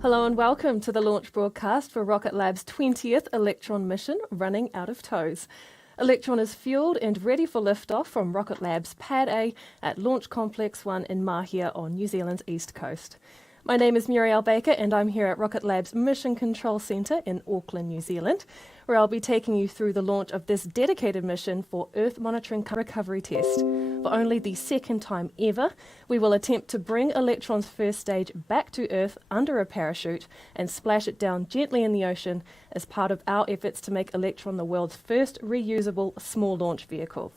Hello and welcome to the launch broadcast for Rocket Lab's 20th Electron mission, running out of tows. Electron is fueled and ready for liftoff from Rocket Lab's Pad A at Launch Complex 1 in Mahia on New Zealand's east coast. My name is Muriel Baker and I'm here at Rocket Lab's Mission Control Centre in Auckland, New Zealand, where I'll be taking you through the launch of this dedicated mission for Earth Monitoring Recovery Test. For only the second time ever, we will attempt to bring Electron's first stage back to Earth under a parachute and splash it down gently in the ocean as part of our efforts to make Electron the world's first reusable small launch vehicle.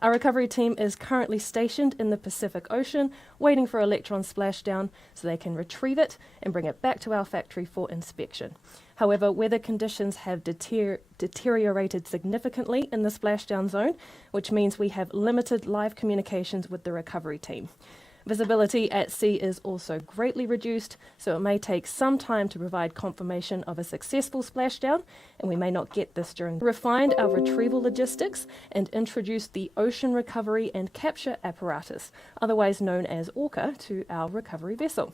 Our recovery team is currently stationed in the Pacific Ocean, waiting for Electron splashdown so they can retrieve it and bring it back to our factory for inspection. However, weather conditions have deteriorated significantly in the splashdown zone, which means we have limited live communications with the recovery team. Visibility at sea is also greatly reduced, so it may take some time to provide confirmation of a successful splashdown, and we may not get this during. Refined our retrieval logistics and introduced the Ocean Recovery and Capture Apparatus, otherwise known as ORCA, to our recovery vessel.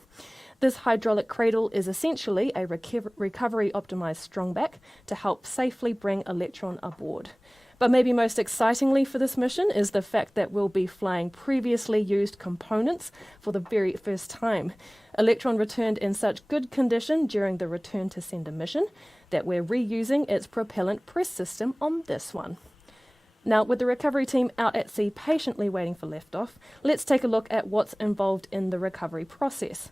This hydraulic cradle is essentially a recovery-optimized strongback to help safely bring Electron aboard. But maybe most excitingly for this mission is the fact that we'll be flying previously used components for the very first time. Electron returned in such good condition during the return to sender mission that we're reusing its propellant press system on this one. Now, with the recovery team out at sea patiently waiting for liftoff, let's take a look at what's involved in the recovery process.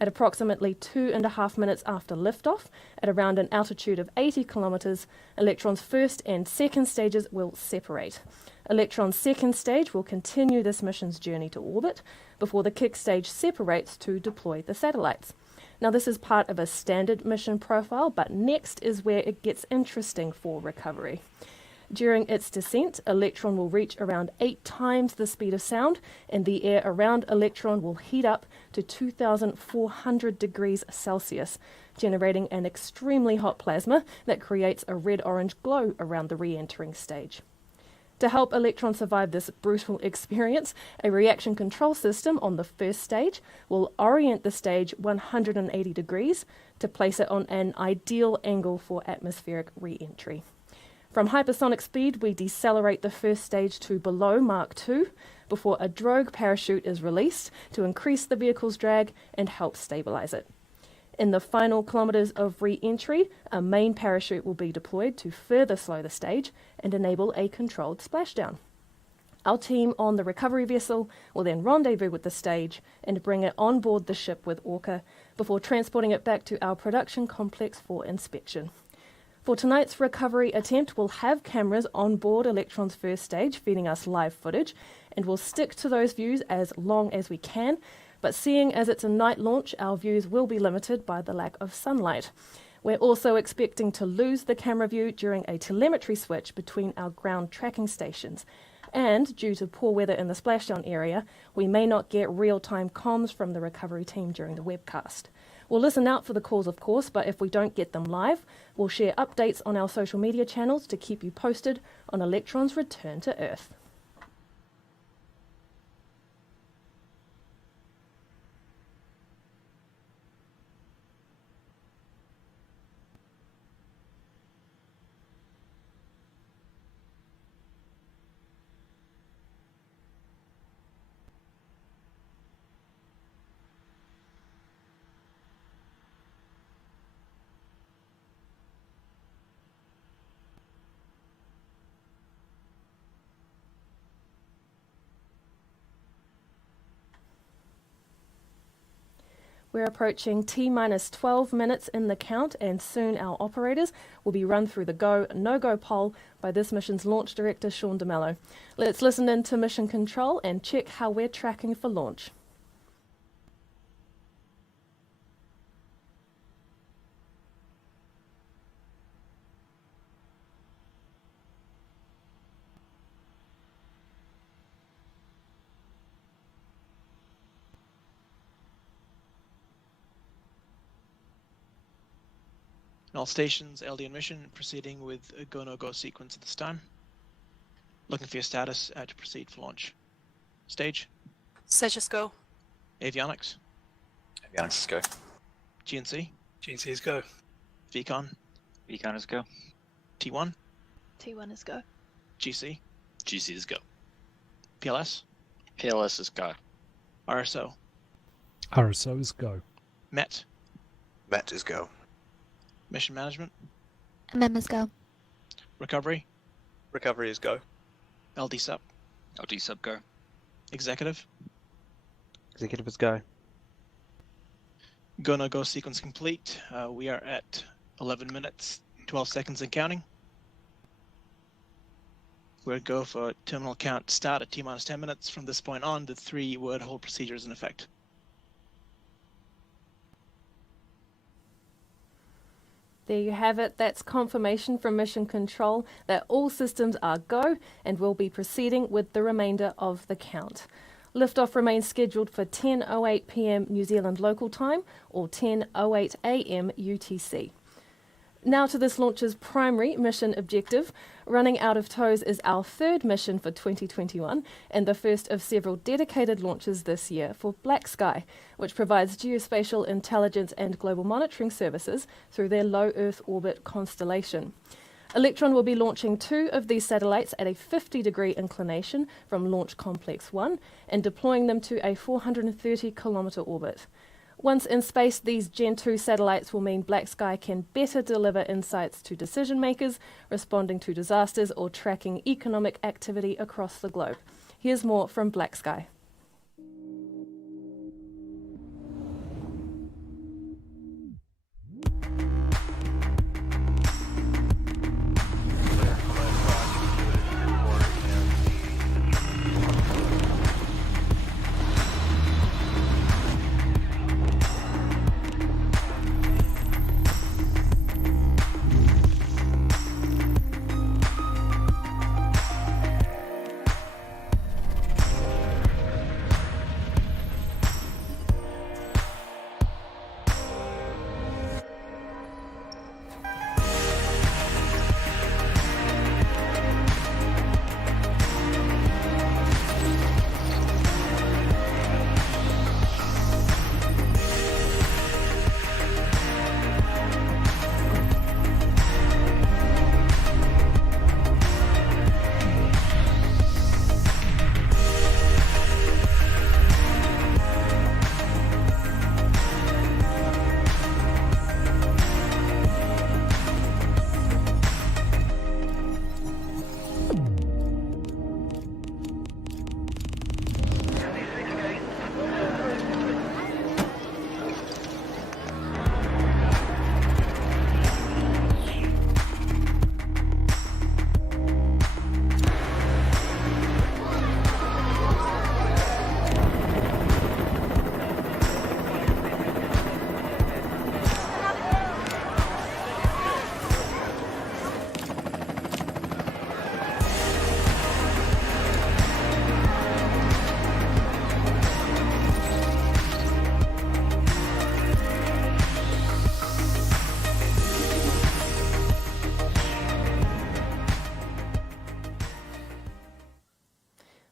At approximately 2.5 minutes after liftoff, at around an altitude of 80 kilometres, Electron's first and second stages will separate. Electron's second stage will continue this mission's journey to orbit before the kick stage separates to deploy the satellites. Now, this is part of a standard mission profile, but next is where it gets interesting for recovery. During its descent, Electron will reach around 8 times the speed of sound, and the air around Electron will heat up to 2,400 degrees Celsius, generating an extremely hot plasma that creates a red-orange glow around the re-entering stage. To help Electron survive this brutal experience, a reaction control system on the first stage will orient the stage 180 degrees to place it on an ideal angle for atmospheric re-entry. From hypersonic speed, we decelerate the first stage to below Mach 2 before a drogue parachute is released to increase the vehicle's drag and help stabilize it. In the final kilometres of re-entry, a main parachute will be deployed to further slow the stage and enable a controlled splashdown. Our team on the recovery vessel will then rendezvous with the stage and bring it on board the ship with ORCA before transporting it back to our production complex for inspection. For tonight's recovery attempt, we'll have cameras on board Electron's first stage feeding us live footage, and we'll stick to those views as long as we can, but seeing as it's a night launch, our views will be limited by the lack of sunlight. We're also expecting to lose the camera view during a telemetry switch between our ground tracking stations, and due to poor weather in the splashdown area, we may not get real-time comms from the recovery team during the webcast. We'll listen out for the calls, of course, but if we don't get them live, we'll share updates on our social media channels to keep you posted on Electron's return to Earth. We're approaching T-minus 12 minutes in the count, and soon our operators will be run through the go, no-go poll by this mission's launch director, Sean DeMello. Let's listen in to Mission Control and check how we're tracking for launch. All stations, LD and mission, proceeding with a go-no-go sequence at this time. Looking for your status to proceed for launch. Stage. Status go. Avionics. Avionics is go. GNC, GNC is go. VCon, VCon is go. T1, T1 is go. GC, GC is go. PLS, PLS is go. RSO, RSO is go. MET, Met is go. Mission Management, MM is go. Recovery, Recovery is go. LD Sup, LD sub go. Executive, Executive is go. Go no go sequence complete. We are at 11 minutes, 12 seconds and counting. We'll go for terminal count start at T-minus 10 minutes. From this point on, the 3-word hold procedure is in effect. There you have it. That's confirmation from Mission Control that all systems are go and will be proceeding with the remainder of the count. Liftoff remains scheduled for 10:08 p.m. New Zealand local time or 10:08 a.m. UTC. Now to this launch's primary mission objective. Running out of tows is our third mission for 2021 and the first of several dedicated launches this year for Black Sky, which provides geospatial intelligence and global monitoring services through their low Earth orbit constellation. Electron will be launching 2 of these satellites at a 50-degree inclination from Launch Complex 1 and deploying them to a 430-kilometre orbit. Once in space, these Gen 2 satellites will mean Black Sky can better deliver insights to decision makers, responding to disasters or tracking economic activity across the globe. Here's more from Black Sky.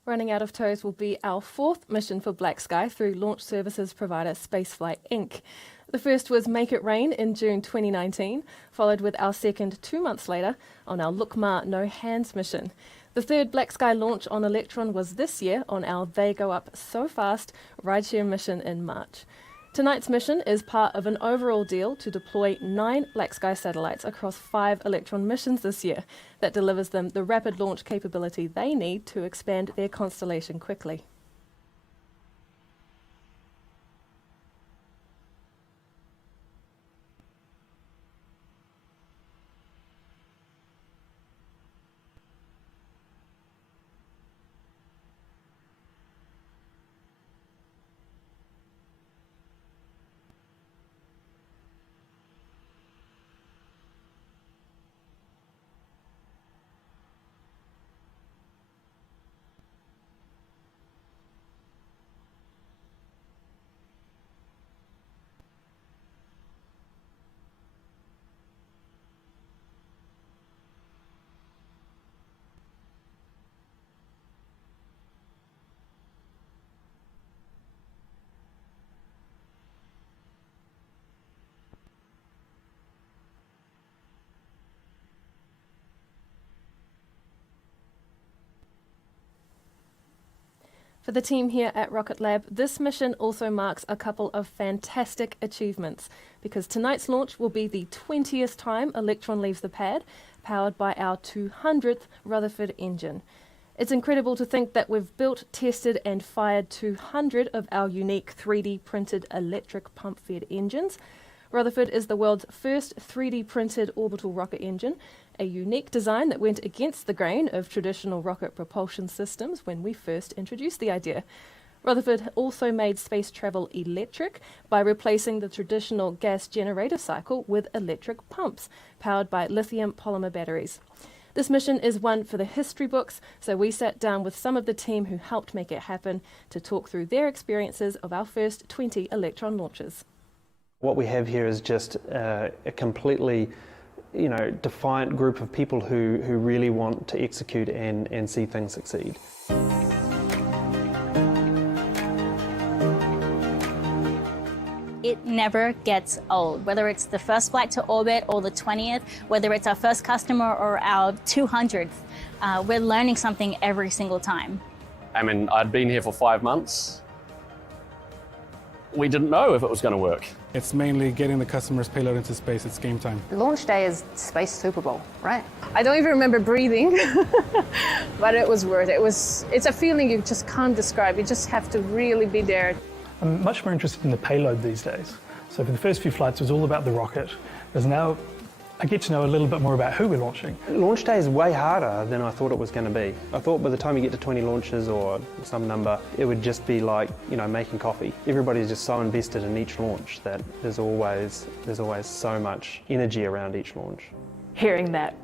Running out of tows will be our 4th mission for Black Sky through launch services provider Spaceflight Inc. The first was Make It Rain in June 2019, followed with our second 2 months later on our Lookma No Hands mission. The third Black Sky launch on Electron was this year on our They Go Up So Fast rideshare mission in March. Tonight's mission is part of an overall deal to deploy 9 Black Sky satellites across 5 Electron missions this year that delivers them the rapid launch capability they need to expand their constellation quickly. For the team here at Rocket Lab, this mission also marks a couple of fantastic achievements, because tonight's launch will be the 20th time Electron leaves the pad, powered by our 200th Rutherford engine. It's incredible to think that we've built, tested and fired 200 of our unique 3D printed electric pump-fed engines. Rutherford is the world's first 3D printed orbital rocket engine, a unique design that went against the grain of traditional rocket propulsion systems when we first introduced the idea. Rutherford also made space travel electric by replacing the traditional gas generator cycle with electric pumps powered by lithium polymer batteries. This mission is one for the history books, so we sat down with some of the team who helped make it happen to talk through their experiences of our first 20 Electron launches. What we have here is just a completely, defiant group of people who really want to execute and see things succeed. It never gets old, whether it's the first flight to orbit or the 20th, whether it's our first customer or our 200th. We're learning something every single time. I mean, I'd been here for 5 months. We didn't know if it was going to work. It's mainly getting the customer's payload into space. It's game time. Launch day is Space Super Bowl, right? I don't even remember breathing, but it was worth it. It's a feeling you just can't describe. You just have to really be there. I'm much more interested in the payload these days. So for the first few flights, it was all about the rocket. Whereas now, I get to know a little bit more about who we're launching. Launch day is way harder than I thought it was going to be. I thought by the time you get to 20 launches or some number, it would just be like, making coffee. Everybody's just so invested in each launch that there's always so much energy around each launch. Hearing that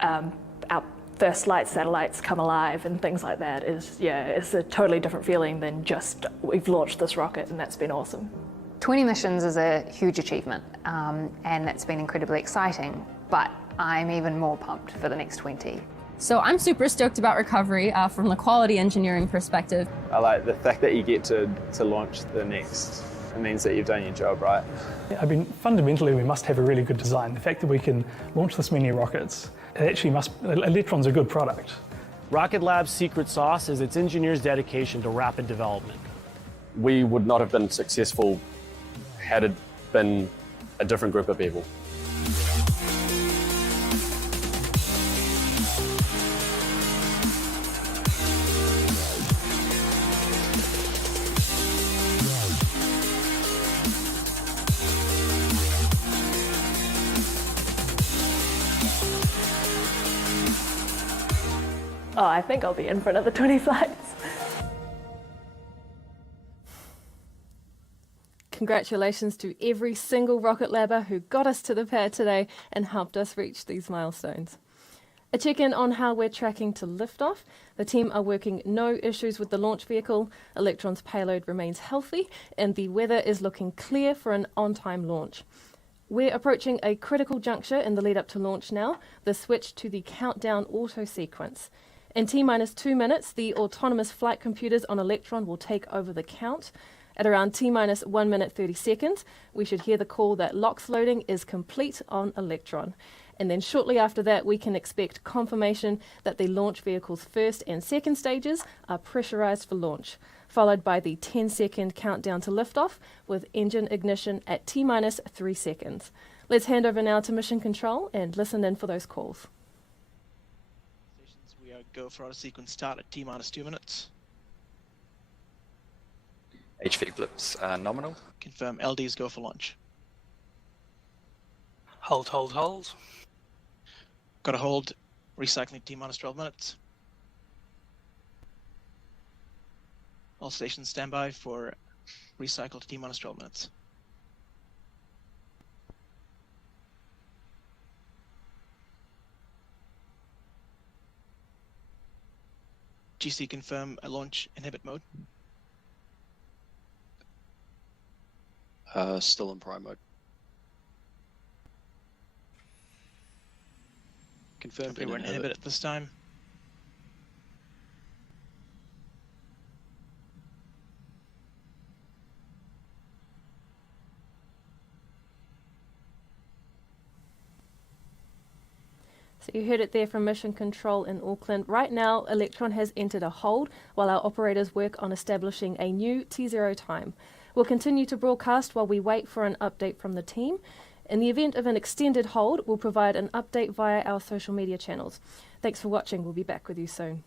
our first light satellites come alive and things like that it's a totally different feeling than just we've launched this rocket, and that's been awesome. 20 missions is a huge achievement, and it's been incredibly exciting, but I'm even more pumped for the next 20. So I'm super stoked about recovery from the quality engineering perspective. I like the fact that you get to launch the next. It means that you've done your job right. I mean, fundamentally, we must have a really good design. The fact that we can launch this many rockets, Electron's a good product. Rocket Lab's secret sauce is its engineers' dedication to rapid development. We would not have been successful had it been a different group of people. Oh, I think I'll be in for another 20 flights. Congratulations to every single Rocket Labber who got us to the pad today and helped us reach these milestones. A check-in on how we're tracking to liftoff. The team are working no issues with the launch vehicle, Electron's payload remains healthy, and the weather is looking clear for an on-time launch. We're approaching a critical juncture in the lead-up to launch now, the switch to the countdown auto sequence. In T-minus 2 minutes, the autonomous flight computers on Electron will take over the count. At around T-minus 1 minute 30 seconds, we should hear the call that LOX loading is complete on Electron. And then shortly after that, we can expect confirmation that the launch vehicle's first and second stages are pressurized for launch, followed by the 10-second countdown to liftoff with engine ignition at T-minus 3 seconds. Let's hand over now to Mission Control and listen in for those calls. We are go for our sequence start at T-minus 2 minutes. HV blips nominal. Confirm LDs go for launch. Hold. Got to hold. Recycling T-minus 12 minutes. All stations stand by for recycle to T-minus 12 minutes. GC confirm a launch inhibit mode. Still in prime mode. Confirm they were inhibit at this time. So you heard it there from Mission Control in Auckland. Right now, Electron has entered a hold while our operators work on establishing a new T0 time. We'll continue to broadcast while we wait for an update from the team. In the event of an extended hold, we'll provide an update via our social media channels. Thanks for watching. We'll be back with you soon.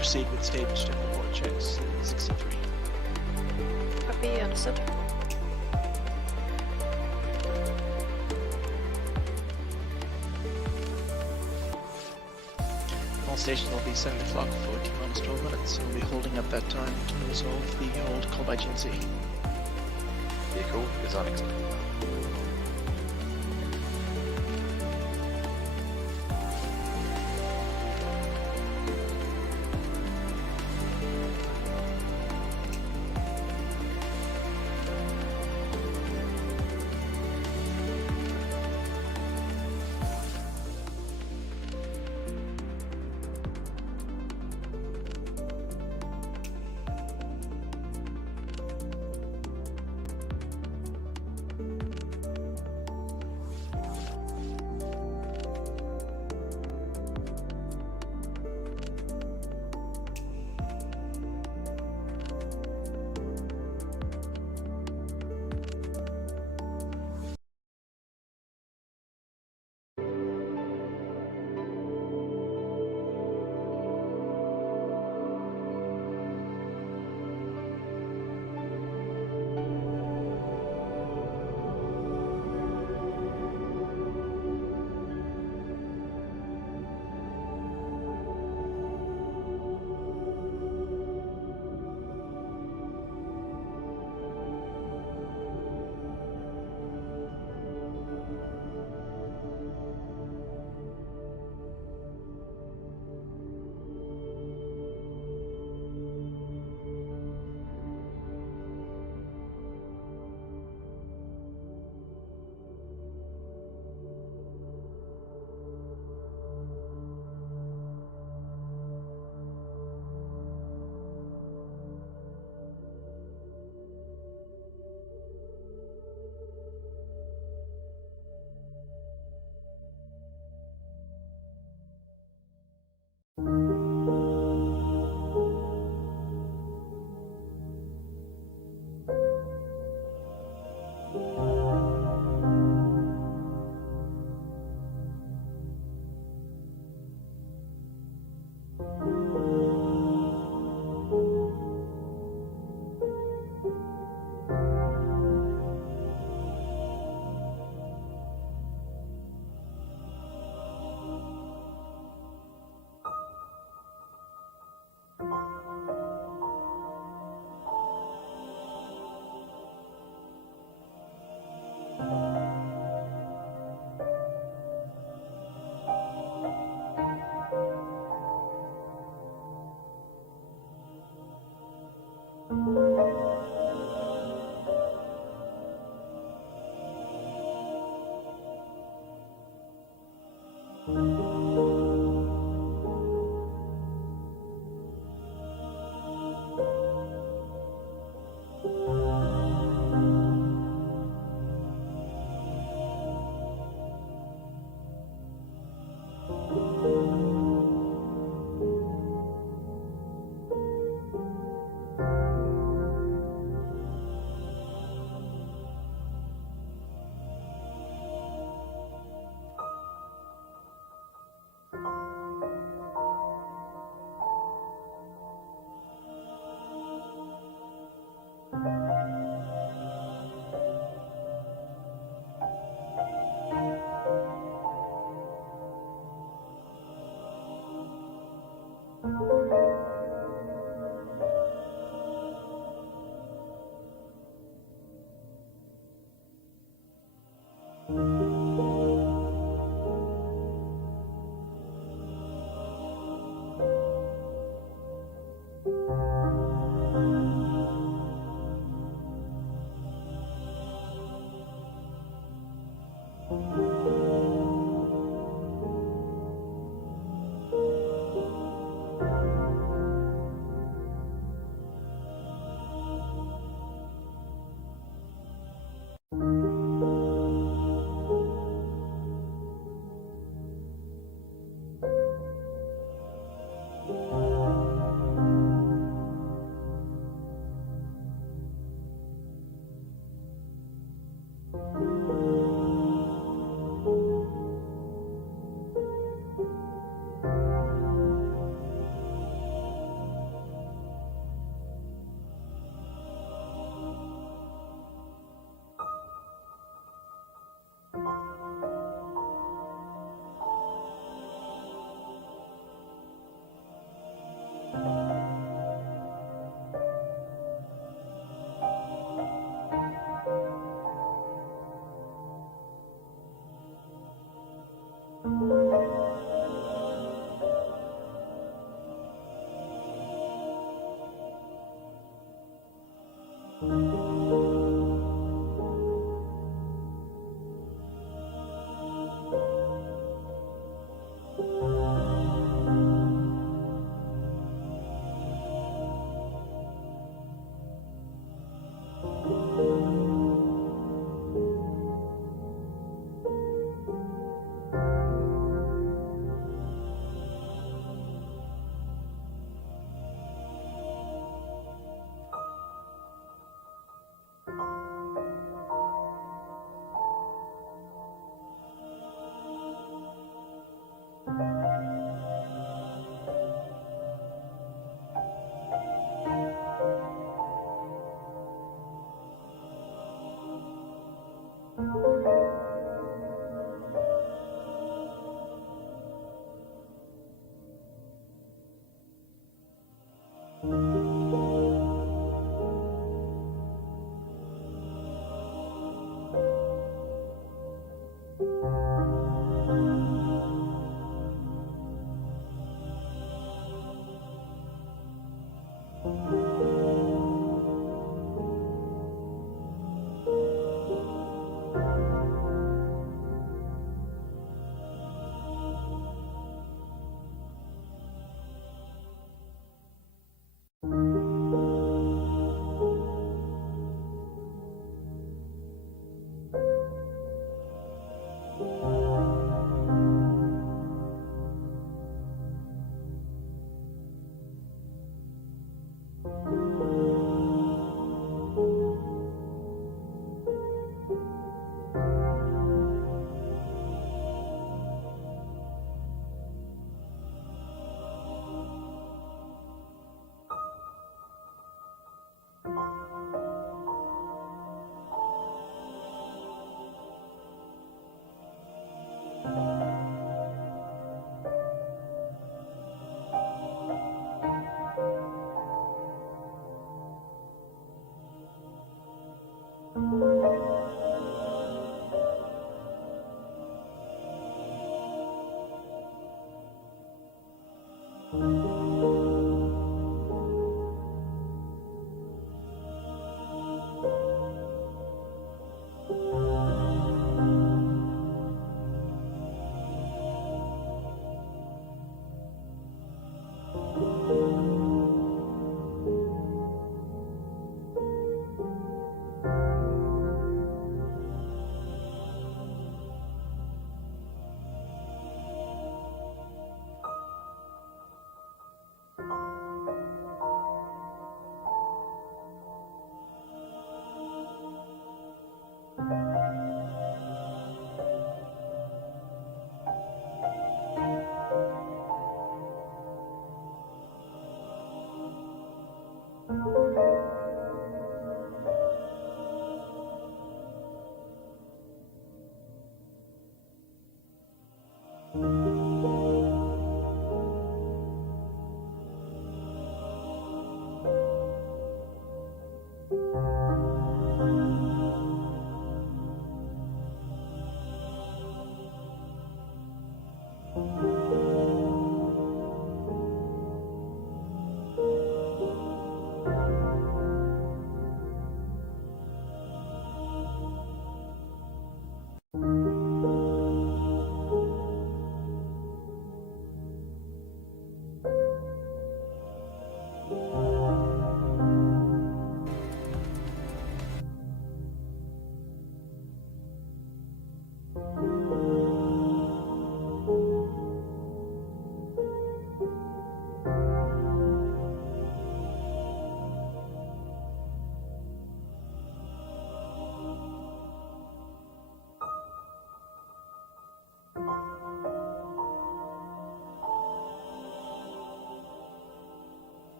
Proceed with stage to report checks 63. Copy, understood. All stations will be setting the clock for T-12 minutes, and we'll be holding up that time to resolve the old call by Gen Z. Vehicle is unexpected.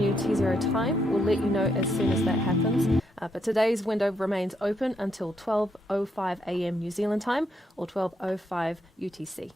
New T0 time. We'll let you know as soon as that happens. But today's window remains open until 12:05 a.m. New Zealand time or 12:05 UTC.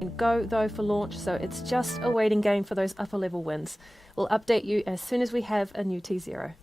and go though for launch, so it's just a waiting game for those upper level wins. We'll update you as soon as we have a new T0.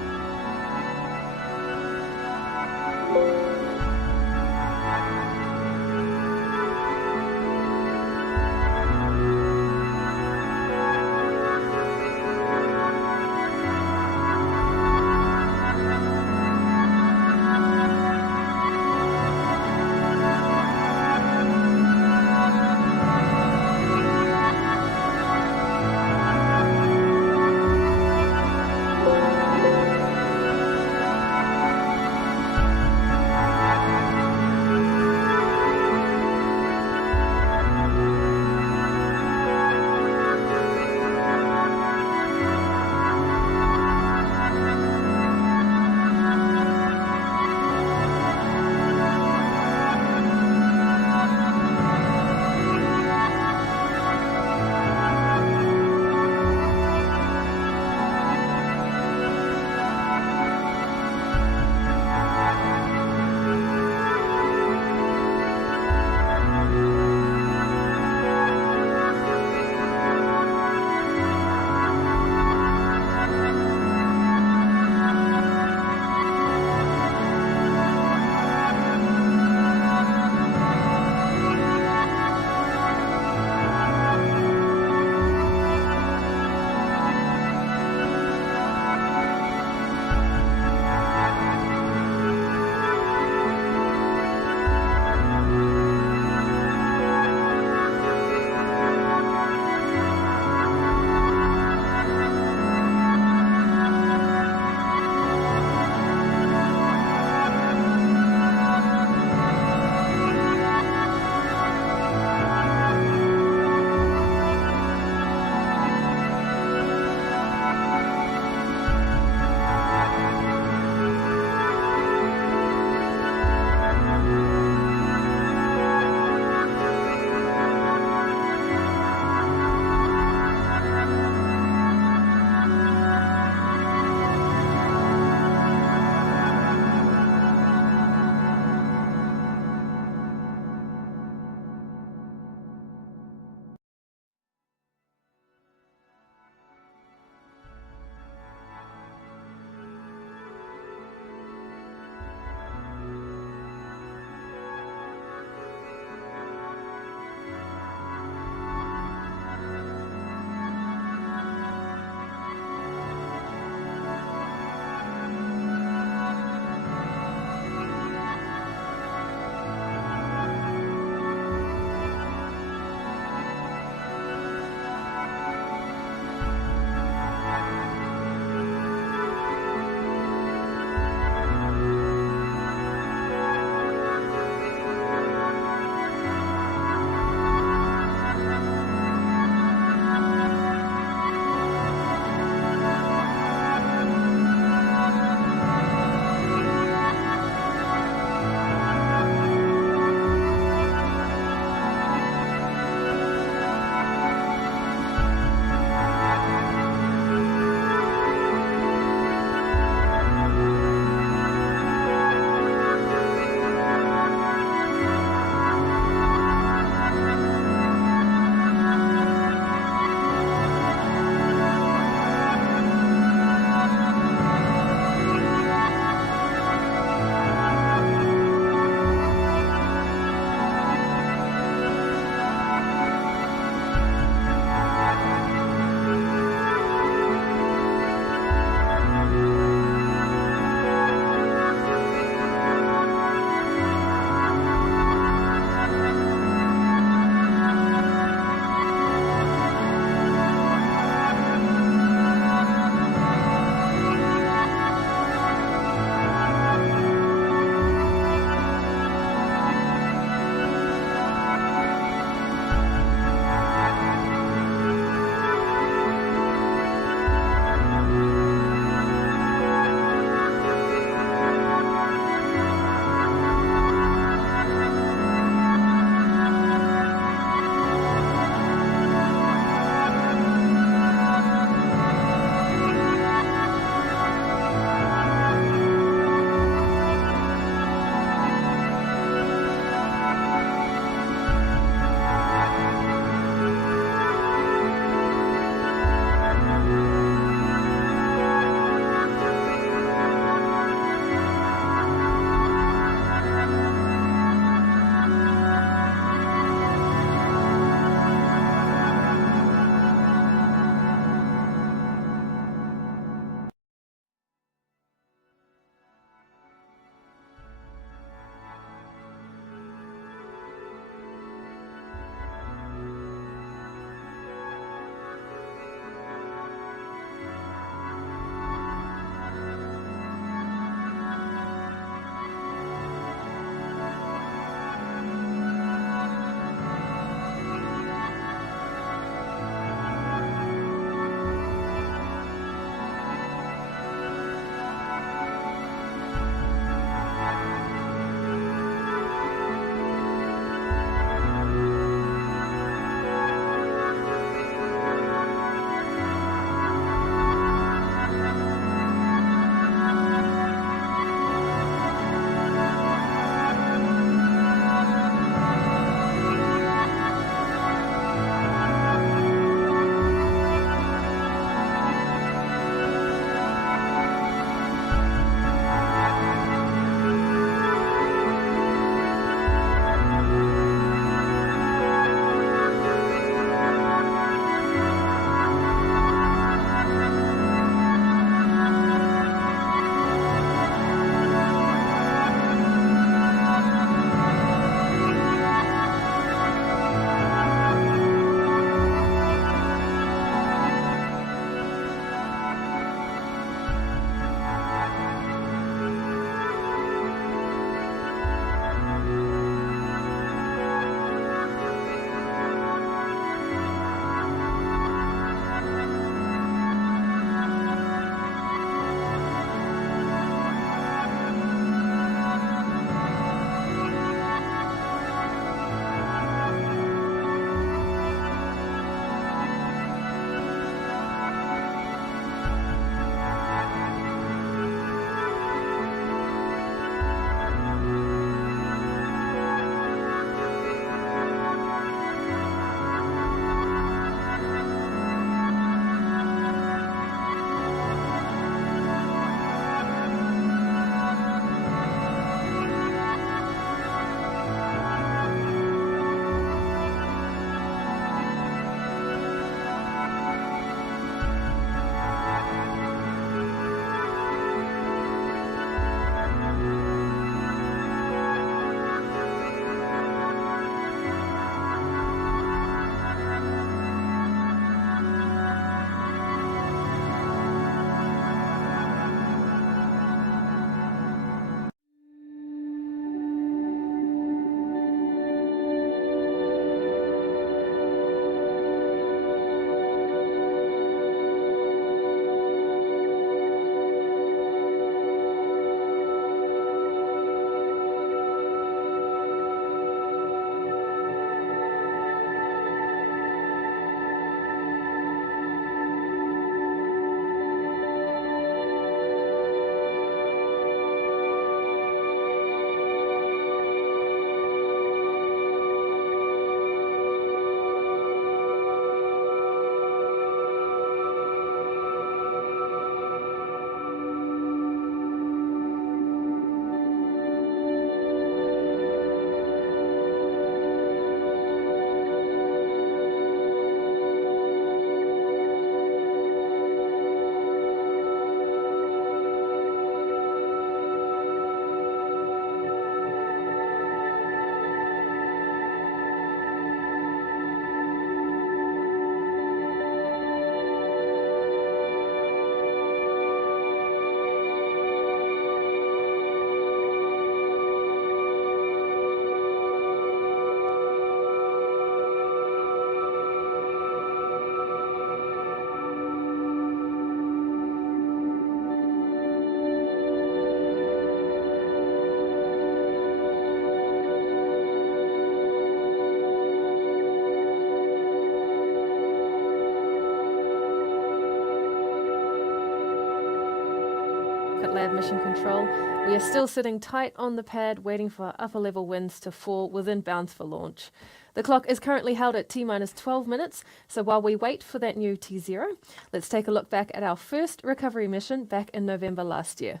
Lab Mission Control. We are still sitting tight on the pad, waiting for upper level winds to fall within bounds for launch. The clock is currently held at T-minus 12 minutes, so while we wait for that new T0, let's take a look back at our first recovery mission back in November last year.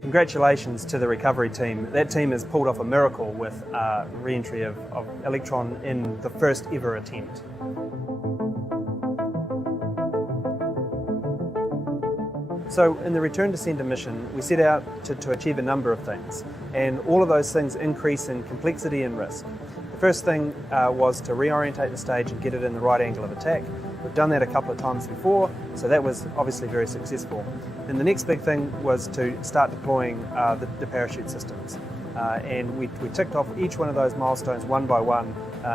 Congratulations to the recovery team. That team has pulled off a miracle with re-entry of Electron in the first ever attempt. So in the return to sender mission, we set out to achieve a number of things, and all of those things increase in complexity and risk. The first thing was to reorientate the stage and get it in the right angle of attack. We've done that a couple of times before, so that was obviously very successful. And the next big thing was to start deploying the parachute systems. And we ticked off each one of those milestones one by one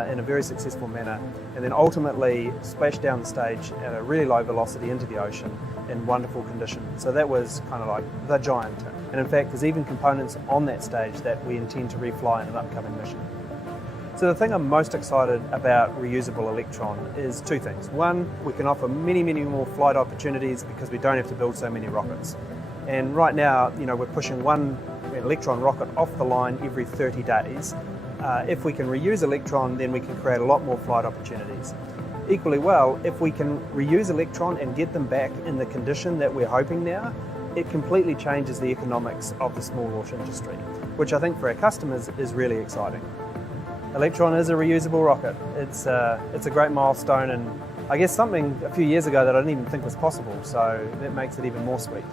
in a very successful manner, and then ultimately splashed down the stage at a really low velocity into the ocean in wonderful condition. So that was kind of like the giant tip. And in fact, there's even components on that stage that we intend to refly in an upcoming mission. So the thing I'm most excited about reusable Electron is two things. One, we can offer many more flight opportunities because we don't have to build so many rockets. And right now, we're pushing one Electron rocket off the line every 30 days. If we can reuse Electron, then we can create a lot more flight opportunities. Equally well, if we can reuse Electron and get them back in the condition that we're hoping now, it completely changes the economics of the small launch industry, which I think for our customers is really exciting. Electron is a reusable rocket. It's a great milestone, and I guess something a few years ago that I didn't even think was possible, so that makes it even more sweet.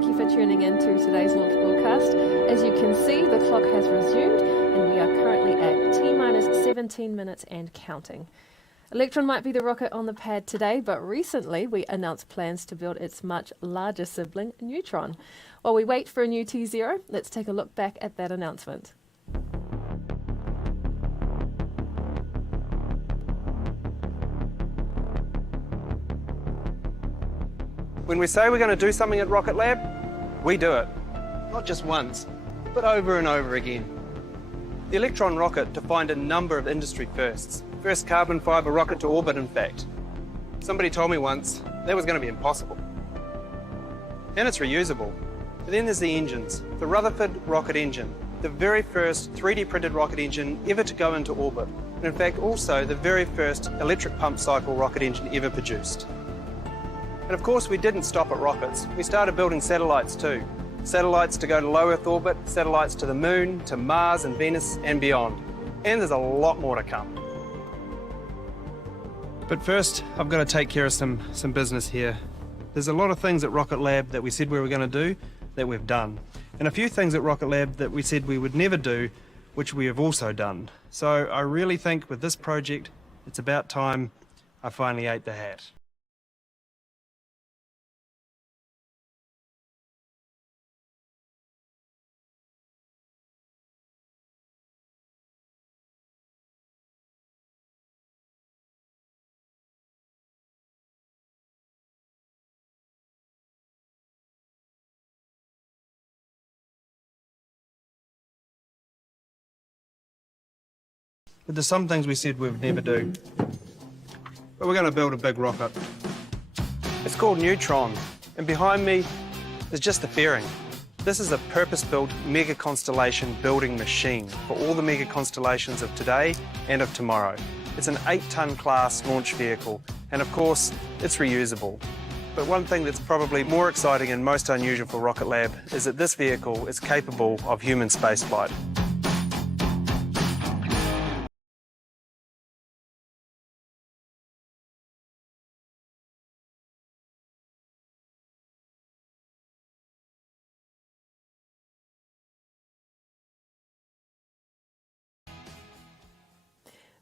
thank you for tuning in to today's launch broadcast. As you can see, the clock has resumed and we are currently at T-minus 17 minutes and counting. Electron might be the rocket on the pad today, but recently we announced plans to build its much larger sibling, Neutron. While we wait for a new T0, let's take a look back at that announcement. When we say we're going to do something at Rocket Lab, we do it. Not just once, but over and over again. The Electron rocket defined a number of industry firsts. First carbon fibre rocket to orbit, in fact. Somebody told me once that was going to be impossible. And it's reusable. But then there's the engines. The Rutherford rocket engine, the very first 3D printed rocket engine ever to go into orbit. And in fact also the very first electric pump cycle rocket engine ever produced. And of course we didn't stop at rockets. We started building satellites too. Satellites to go to low Earth orbit, satellites to the Moon, to Mars and Venus and beyond. And there's a lot more to come. But first, I've got to take care of some business here. There's a lot of things at Rocket Lab that we said we were going to do that we've done. And a few things at Rocket Lab that we said we would never do, which we have also done. So I really think with this project, it's about time I finally ate the hat. But there's some things we said we would never do. But we're going to build a big rocket. It's called Neutron, and behind me is just the fairing. This is a purpose-built mega constellation building machine for all the mega constellations of today and of tomorrow. It's an 8-ton class launch vehicle, and of course, it's reusable. But one thing that's probably more exciting and most unusual for Rocket Lab is that this vehicle is capable of human spaceflight.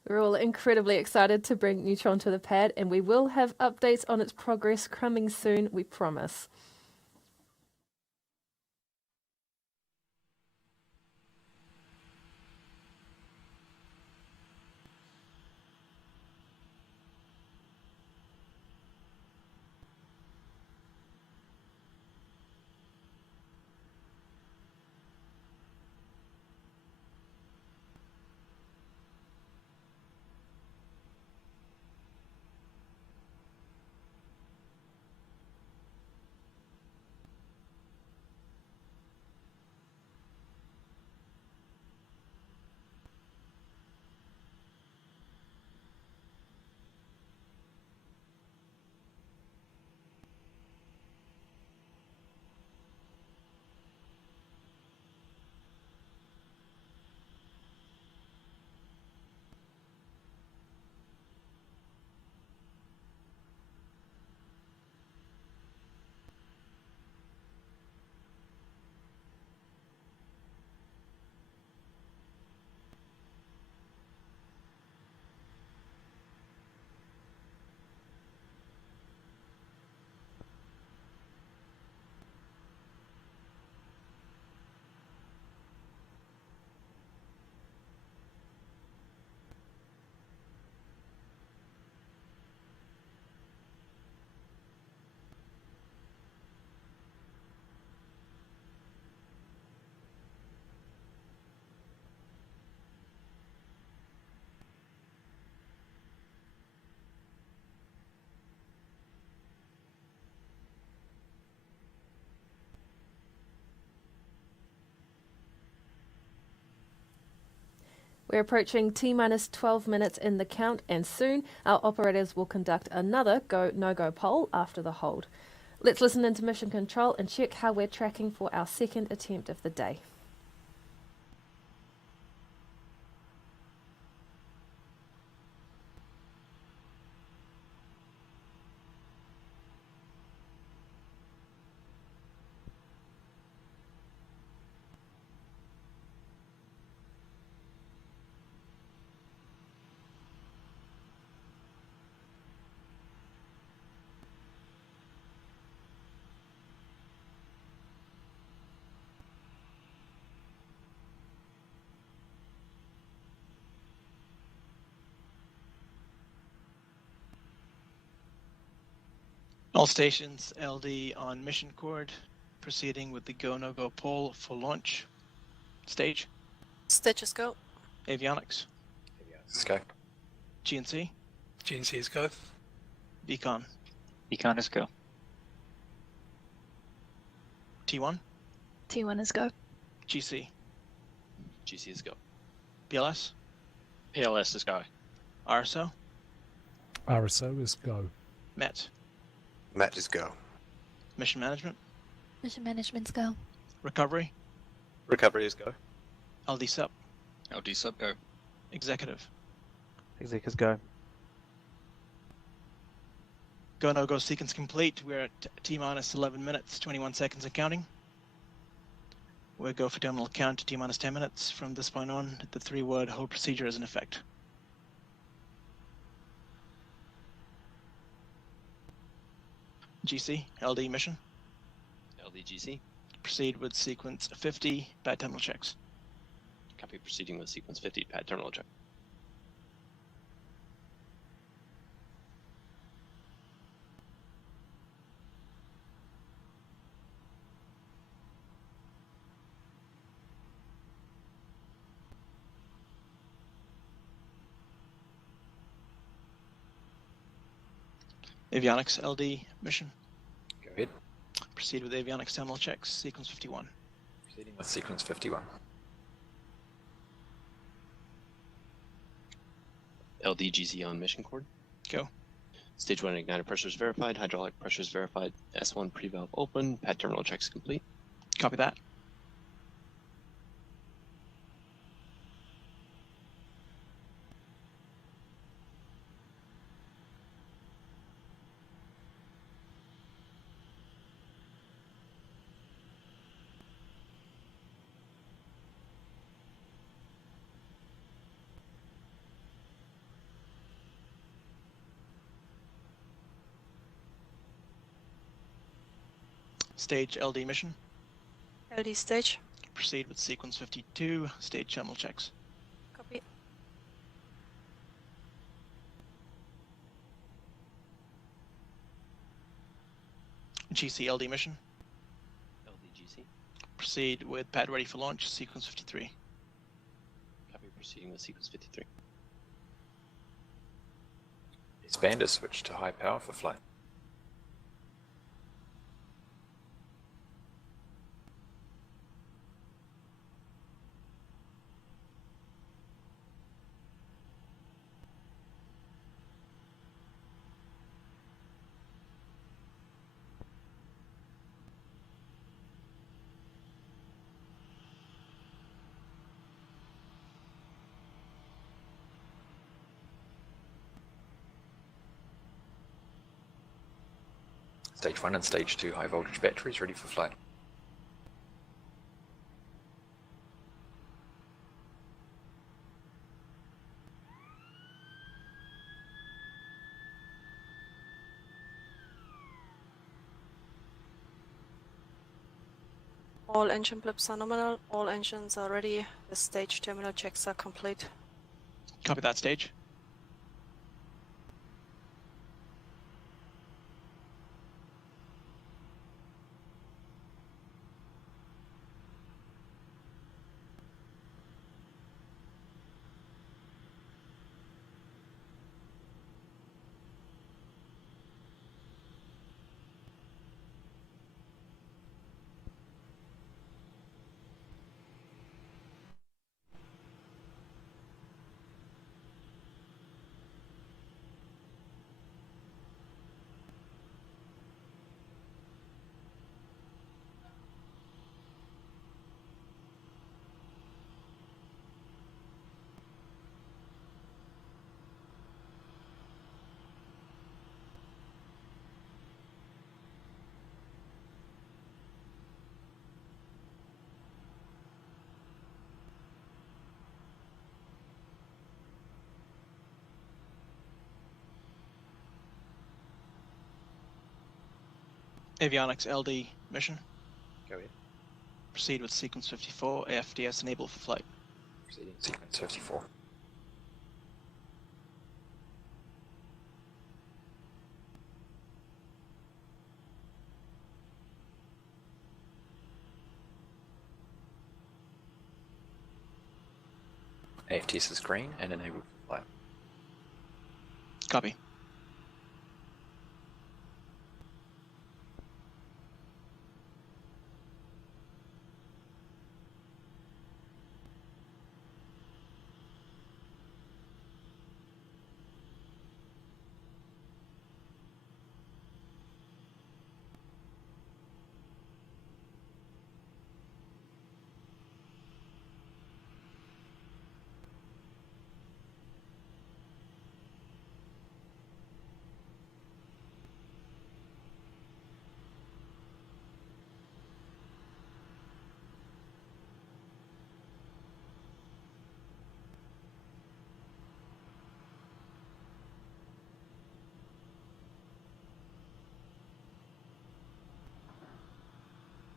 We're all incredibly excited to bring Neutron to the pad, and we will have updates on its progress coming soon, we promise. We're approaching T-minus 12 minutes in the count, and soon our operators will conduct another go-no-go poll after the hold. Let's listen into Mission Control and check how we're tracking for our second attempt of the day. All stations LD on mission chord, proceeding with the go-no-go poll for launch. Stage. Stage is go. Avionics. Let's go. GNC. GNC is go. Beacon. Beacon is go. T1. T1 is go. GC. GC is go. PLS. PLS is go. RSO. RSO is go. MET. MET is go. Mission management. Mission management's go. Recovery. Recovery is go. LD sub. LD sub go. Executive. Exec is go. Go no go sequence complete. We're at T minus 11 minutes, 21 seconds and counting. We'll go for terminal count to T minus 10 minutes. From this point on, the 3-word hold procedure is in effect. GC, LD mission. LDGC. Proceed with sequence 50, pad terminal checks. Copy proceeding with sequence 50, pad terminal check. Avionics LD mission. Go ahead. Proceed with avionics terminal checks, sequence 51. Proceeding with sequence 51. LDGC on mission chord. Go. Stage 1 igniter pressures verified, hydraulic pressures verified, S1 pre-valve open, pad terminal checks complete. Copy that. Stage LD mission. LD stage. Proceed with sequence 52, stage terminal checks. Copy. GC LD mission. LDGC. Proceed with pad ready for launch, sequence 53. Copy proceeding with sequence 53. Expander switch to high power for flight. Stage 1 and Stage 2 high voltage batteries ready for flight. All engine blips are nominal, all engines are ready, the stage terminal checks are complete. Copy that stage. Avionics LD mission. Go ahead. Proceed with sequence 54, AFDS enable for flight. Proceeding sequence 54. AFTS is green and enable flight. Copy.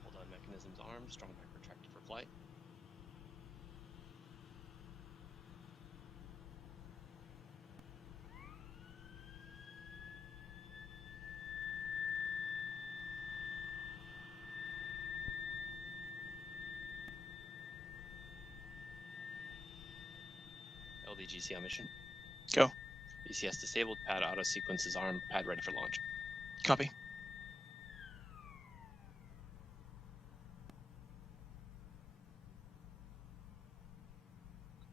Hold on mechanisms armed, strong back retracted for flight. LDGC on mission. Go. BCS disabled, pad auto sequence is armed, pad ready for launch. Copy.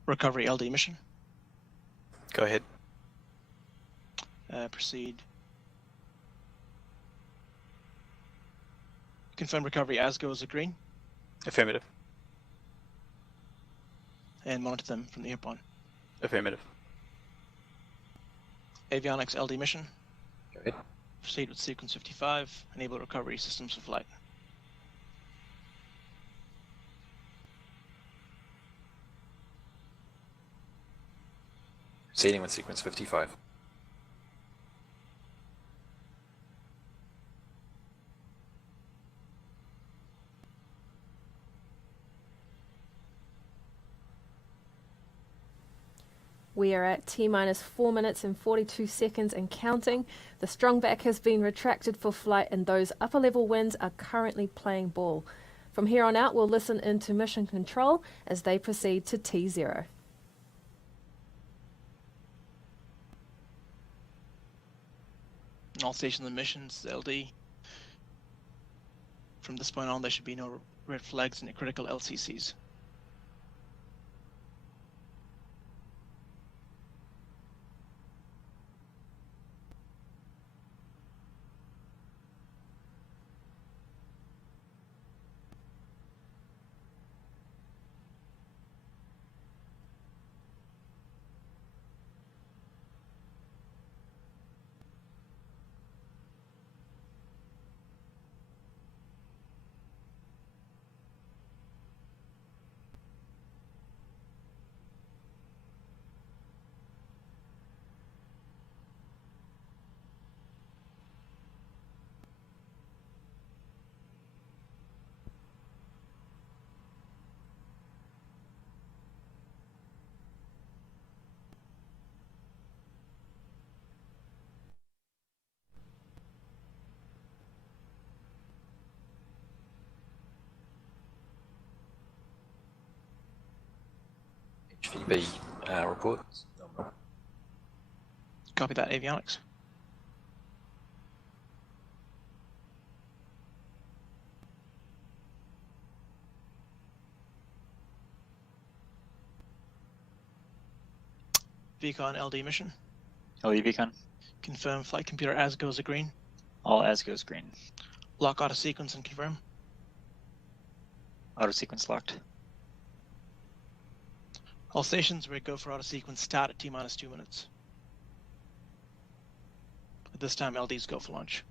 Recovery LD mission. Go ahead. Proceed. Confirm recovery as goes a green. Affirmative. And monitor them from the airborne. Affirmative. Avionics LD mission. Go ahead. Proceed with sequence 55. Enable recovery systems for flight. Proceeding with sequence 55. We are at T-minus 4 minutes and 42 seconds and counting. The strong back has been retracted for flight and those upper level winds are currently playing ball. From here on out, we'll listen into mission control as they proceed to T0. All stations and missions, LD. From this point on, there should be no red flags in the critical LCCs. HVB reports. Copy that, avionics. VCON LD mission. LD VCON. Confirm flight computer as goes a green. All as goes green. Lock auto sequence and confirm. Auto sequence locked. All stations, we go for auto sequence start at T-minus 2 minutes. At this time, LDs go for launch.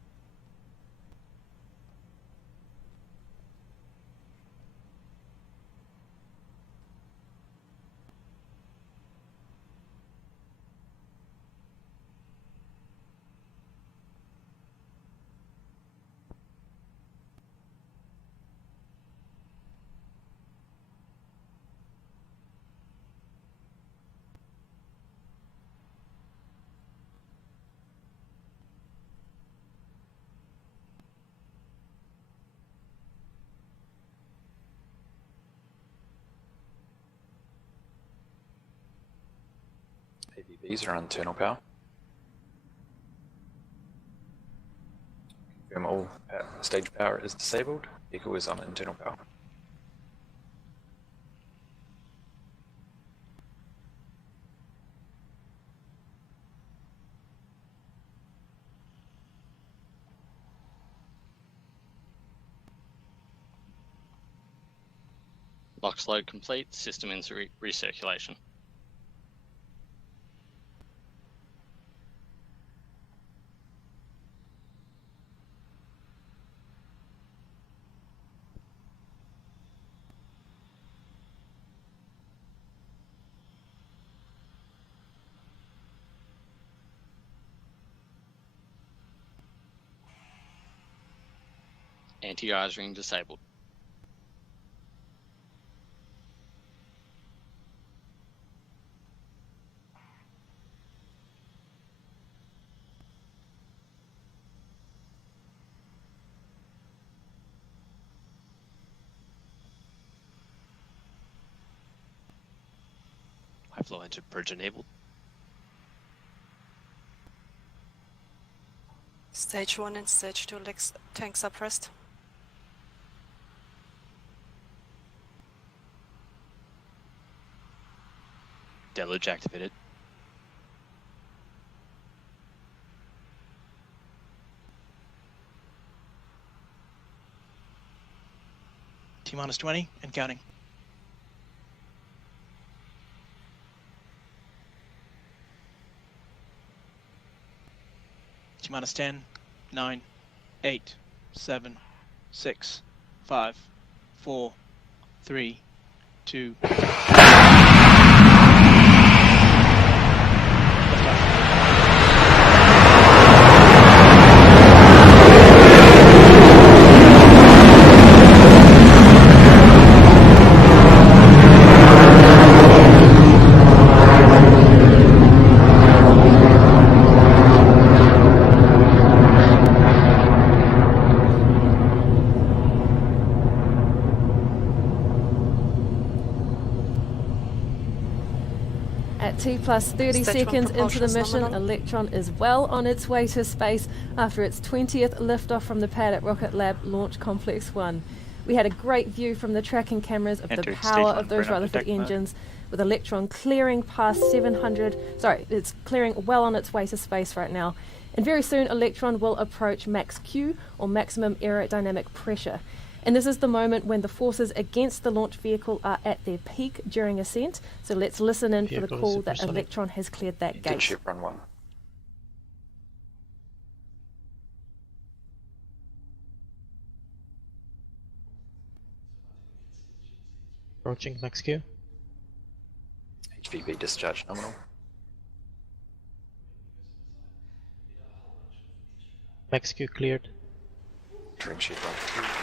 AVBs are on internal power. Confirm all stage power is disabled. Vehicle is on internal power. Box load complete. System into recirculation. Anti-eyes ring disabled. High flow engine purge enabled. Stage 1 and Stage 2 tanks are pressed. Deluge activated. T-minus 20 and counting. T-minus 10, 9, 8, 7, 6, 5, 4, 3, 2. At T plus 30 Stage 1 seconds into propulsion the is mission, nominal. Electron is well on its way to space after its 20th liftoff from the pad at Rocket Lab Launch Complex 1. We had a great view from the tracking cameras of the Entering power stage of one, those burn up Rutherford detect mode. engines, with Electron clearing past 700. Sorry, it's clearing well on its way to space right now. And very soon, Electron will approach max Q, or maximum aerodynamic pressure. And this is the moment when the forces against the launch vehicle are at their peak during ascent. So let's listen in for the Vehicle is call that supersonic. Electron has cleared that Engine gate. ship run 1. Approaching max Q. HVB discharge nominal. Max Q cleared. Entering ship run 2.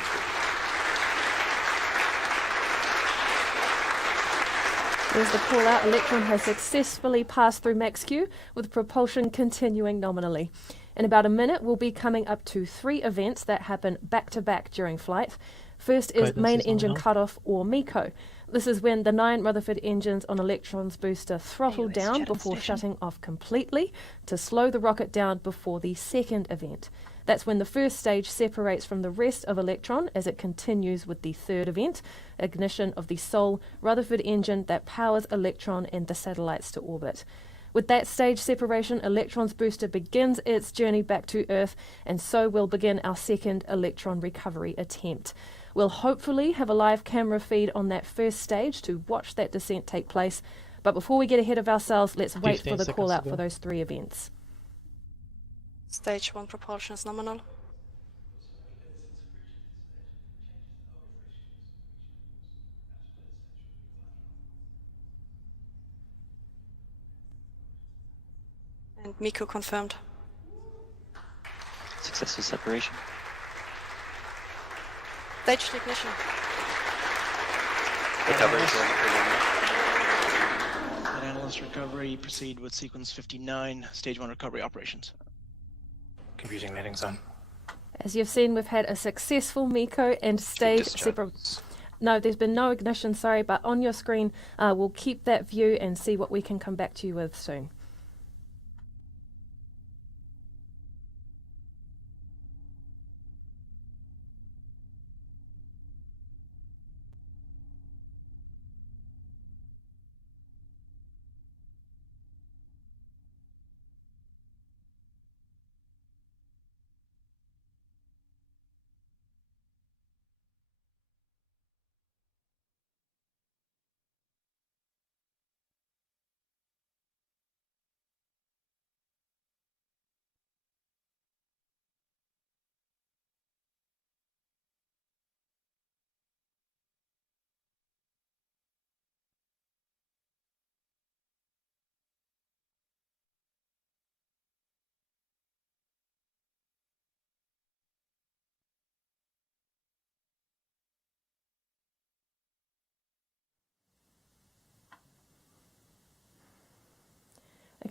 There's the call out. Electron has successfully passed through max Q, with propulsion continuing nominally. In about a minute, we'll be coming up to 3 events that happen back to back during flight. First is Guidance main is engine nominal. cutoff, or MECO. This is when the 9 Rutherford engines on Electron's booster throttle US down Chatham before Station. shutting off completely to slow the rocket down before the second event. That's when the first stage separates from the rest of Electron as it continues with the third event, ignition of the sole Rutherford engine that powers Electron and the satellites to orbit. With that stage separation, Electron's booster begins its journey back to Earth, and so will begin our second Electron recovery attempt. We'll hopefully have a live camera feed on that first stage to watch that descent take place. But before we get ahead of ourselves, let's wait 15 for the seconds call to out go. for those 3 events. Stage 1 propulsion is nominal. And MECO confirmed. Successful separation. Stage ignition. Recovery is on the Let analyst recovery proceed with sequence 59, stage 1 recovery operations. computing landing zone. As you've seen, we've had a successful MECO and stage separation. No, there's been no ignition, sorry, but on your screen, we'll keep that view and see what we can come back to you with soon.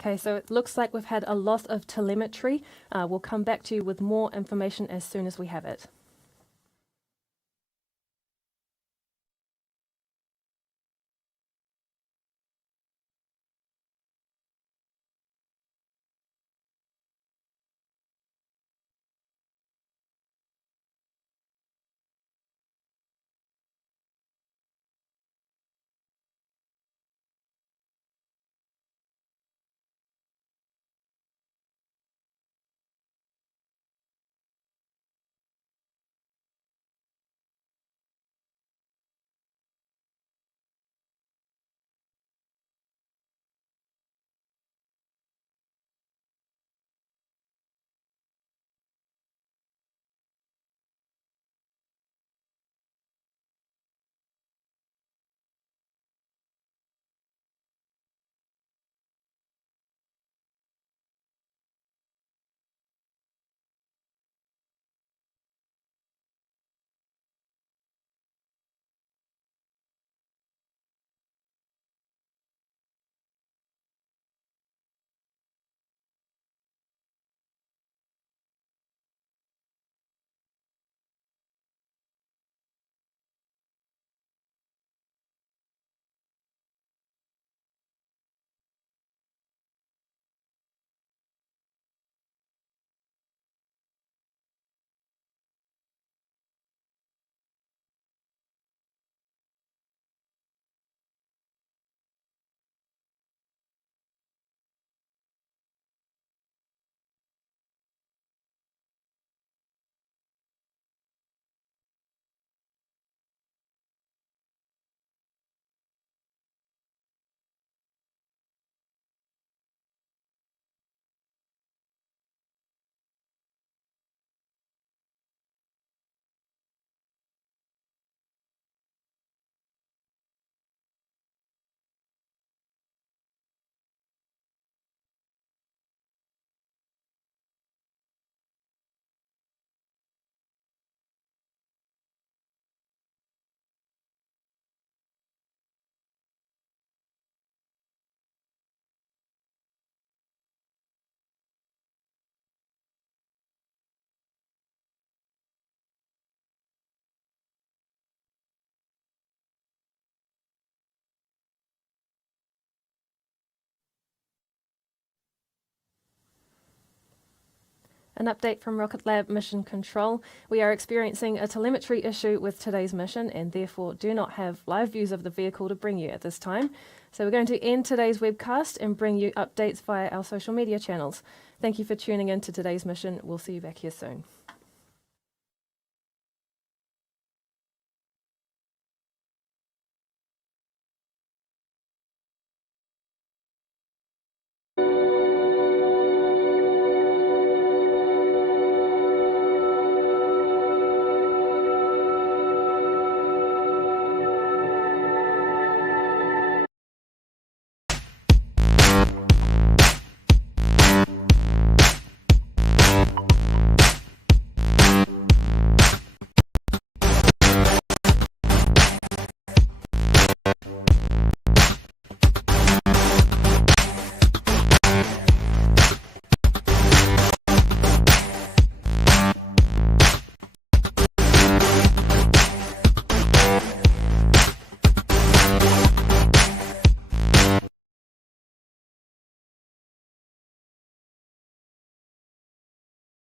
Okay, so it looks like we've had a lot of telemetry. We'll come back to you with more information as soon as we have it. An update from Rocket Lab Mission Control. We are experiencing a telemetry issue with today's mission and therefore do not have live views of the vehicle to bring you at this time. So we're going to end today's webcast and bring you updates via our social media channels. Thank you for tuning in to today's mission. We'll see you back here soon.